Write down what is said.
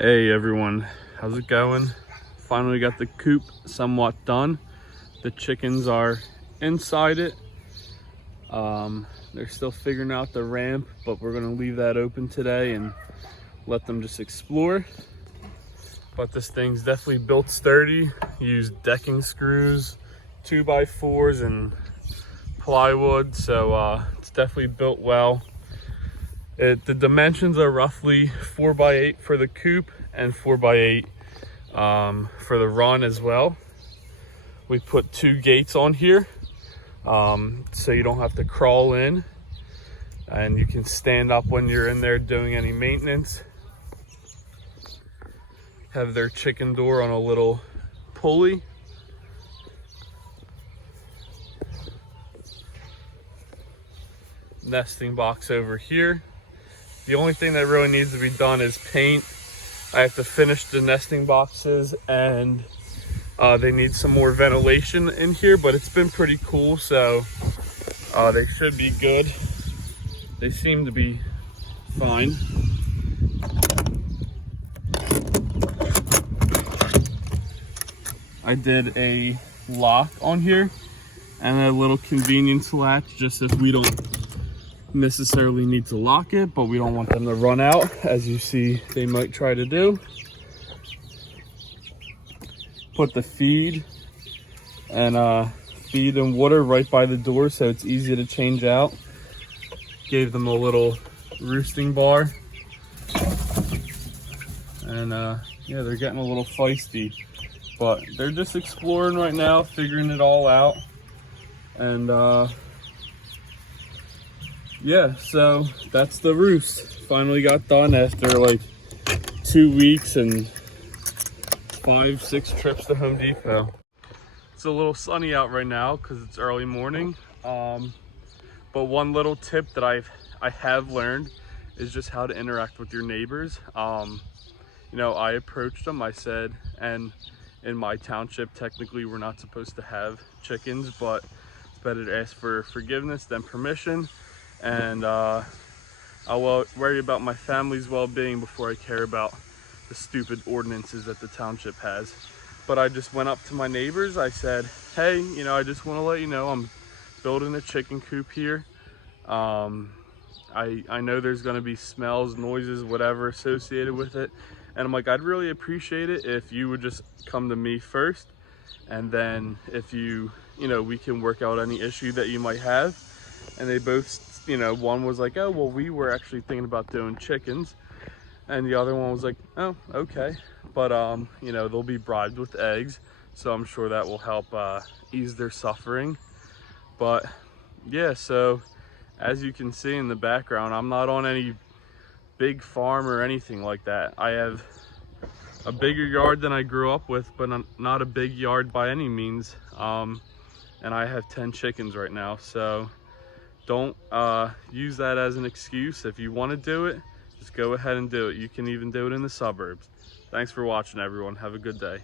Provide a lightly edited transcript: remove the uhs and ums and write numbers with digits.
Hey everyone, how's it going? Finally got the coop somewhat done. The chickens are inside it. They're still figuring out the ramp, but we're gonna leave that open today and let them just explore. But this thing's definitely built sturdy. Used decking screws, 2x4s and plywood, so it's definitely built well. The dimensions are roughly 4x8 for the coop and 4x8 for the run as well. We put 2 gates on here, so you don't have to crawl in, and you can stand up when you're in there doing any maintenance. Have their chicken door on a little pulley. Nesting box over here. The only thing that really needs to be done is paint. I have to finish the nesting boxes, and they need some more ventilation in here, but it's been pretty cool, so they should be good. They seem to be fine. I did a lock on here and a little convenience latch, just if we don't necessarily need to lock it, but we don't want them to run out, as you see they might try to do. Put the feed and water right by the door, so it's easy to change out. Gave them a little roosting bar, and yeah, they're getting a little feisty, but they're just exploring right now, figuring it all out. And yeah, so that's the roost. Finally got done after like 2 weeks and 5-6 trips to Home Depot. It's a little sunny out right now because it's early morning. But one little tip that I have learned is just how to interact with your neighbors. You know, I approached them, I said, and in my township, technically we're not supposed to have chickens, but it's better to ask for forgiveness than permission. And I'll worry about my family's well-being before I care about the stupid ordinances that the township has. But I just went up to my neighbors. I said, hey, you know, I just want to let you know I'm building a chicken coop here. I know there's going to be smells, noises, whatever associated with it. And I'm like, I'd really appreciate it if you would just come to me first. And then if you know, we can work out any issue that you might have. And they both, you know, one was like, oh, well, we were actually thinking about doing chickens. And the other one was like, oh, okay. But, you know, they'll be bribed with eggs. So I'm sure that will help ease their suffering. But yeah, so as you can see in the background, I'm not on any big farm or anything like that. I have a bigger yard than I grew up with, but not a big yard by any means. And I have 10 chickens right now. So don't use that as an excuse. If you want to do it, just go ahead and do it. You can even do it in the suburbs. Thanks for watching, everyone. Have a good day.